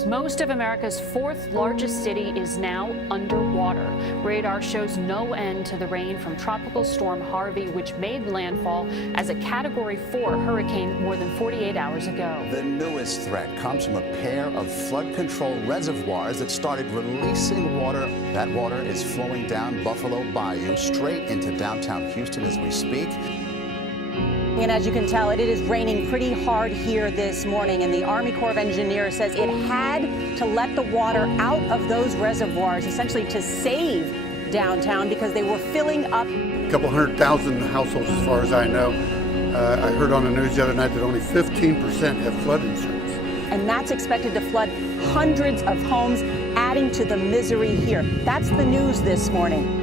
this. Most of America's fourth largest city is now underwater. Radar shows no end to the rain from Tropical Storm Harvey, which made landfall as a Category 4 hurricane more than 48 hours ago. The newest threat comes from a pair of flood control reservoirs that started releasing water. That water is flowing down Buffalo Bayou straight into downtown Houston as we speak. And as you can tell, it is raining pretty hard here this morning, and the Army Corps of Engineers says it had to let the water out of those reservoirs, essentially to save downtown, because they were filling up. A couple 100,000 households, as far as I know. I heard on the news the other night that only 15% have flood insurance. And that's expected to flood hundreds of homes, adding to the misery here. That's the news this morning.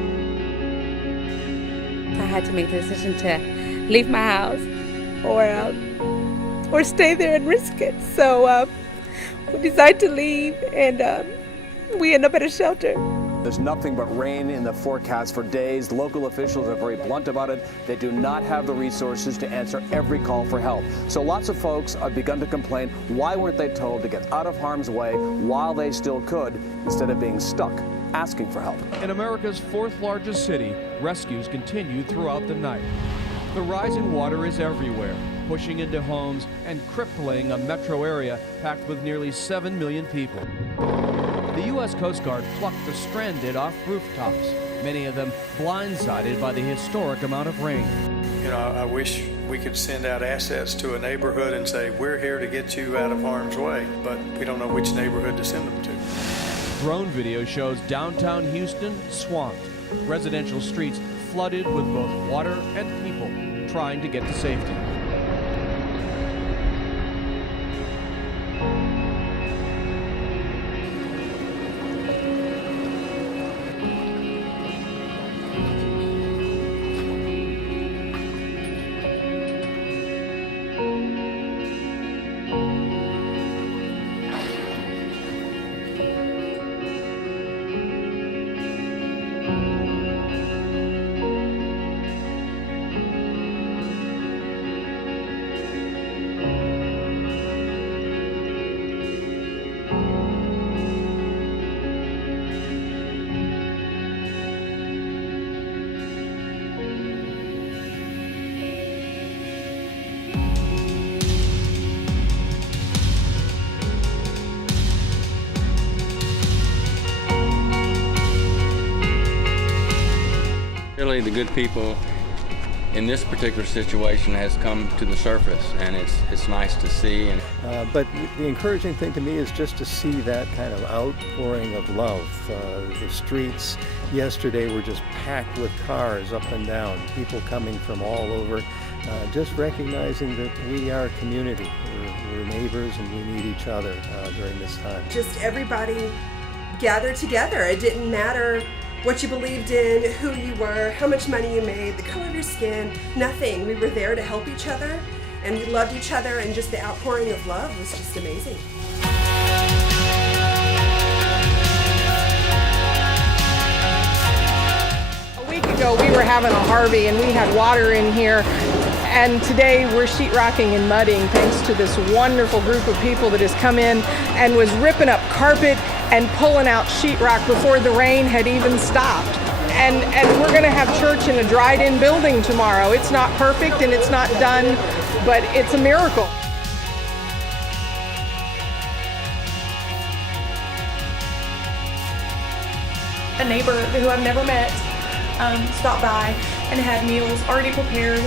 I had to make the decision to leave my house or stay there and risk it. So we decided to leave, and we end up at a shelter. There's nothing but rain in the forecast for days. Local officials are very blunt about it. They do not have the resources to answer every call for help. So lots of folks have begun to complain, why weren't they told to get out of harm's way while they still could, instead of being stuck asking for help? In America's fourth largest city, rescues continued throughout the night. The rising water is everywhere, pushing into homes and crippling a metro area packed with nearly 7 million people. The U.S. Coast Guard plucked the stranded off rooftops, many of them blindsided by the historic amount of rain. You know, I wish we could send out assets to a neighborhood and say, we're here to get you out of harm's way, but we don't know which neighborhood to send them to. Drone video shows downtown Houston swamped, residential streets flooded with both water and people trying to get to safety. Really, the good people in this particular situation has come to the surface, and it's nice to see. But the encouraging thing to me is just to see that kind of outpouring of love. The streets yesterday were just packed with cars up and down, people coming from all over, just recognizing that we are a community. We're neighbors and we need each other during this time. Just everybody gathered together. It didn't matter what you believed in, who you were, how much money you made, the color of your skin, nothing. We were there to help each other, and we loved each other, and just the outpouring of love was just amazing. A week ago we were having a Harvey and we had water in here, and today we're sheetrocking and mudding thanks to this wonderful group of people that has come in and was ripping up carpet and pulling out sheetrock before the rain had even stopped. And we're going to have church in a dried-in building tomorrow. It's not perfect and it's not done, but it's a miracle. A neighbor who I've never met stopped by and had meals already prepared,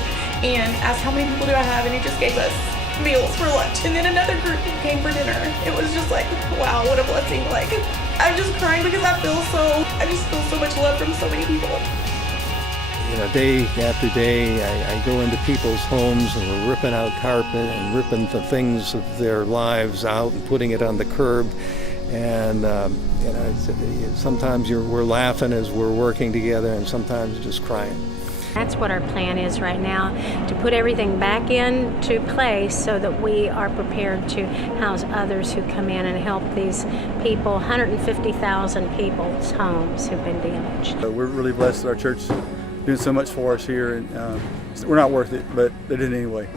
and asked how many people do I have, and he just gave us meals for lunch, and then another group came for dinner. It was just like, wow, what a blessing. Like, I'm just crying because I just feel so much love from so many people. You know, day after day, I go into people's homes and we're ripping out carpet and ripping the things of their lives out and putting it on the curb. And you know, sometimes we're laughing as we're working together, and sometimes just crying. That's what our plan is right now, to put everything back into place so that we are prepared to house others who come in and help these people, 150,000 people's homes who've been damaged. We're really blessed that our church is doing so much for us here, and we're not worth it, but they did it anyway.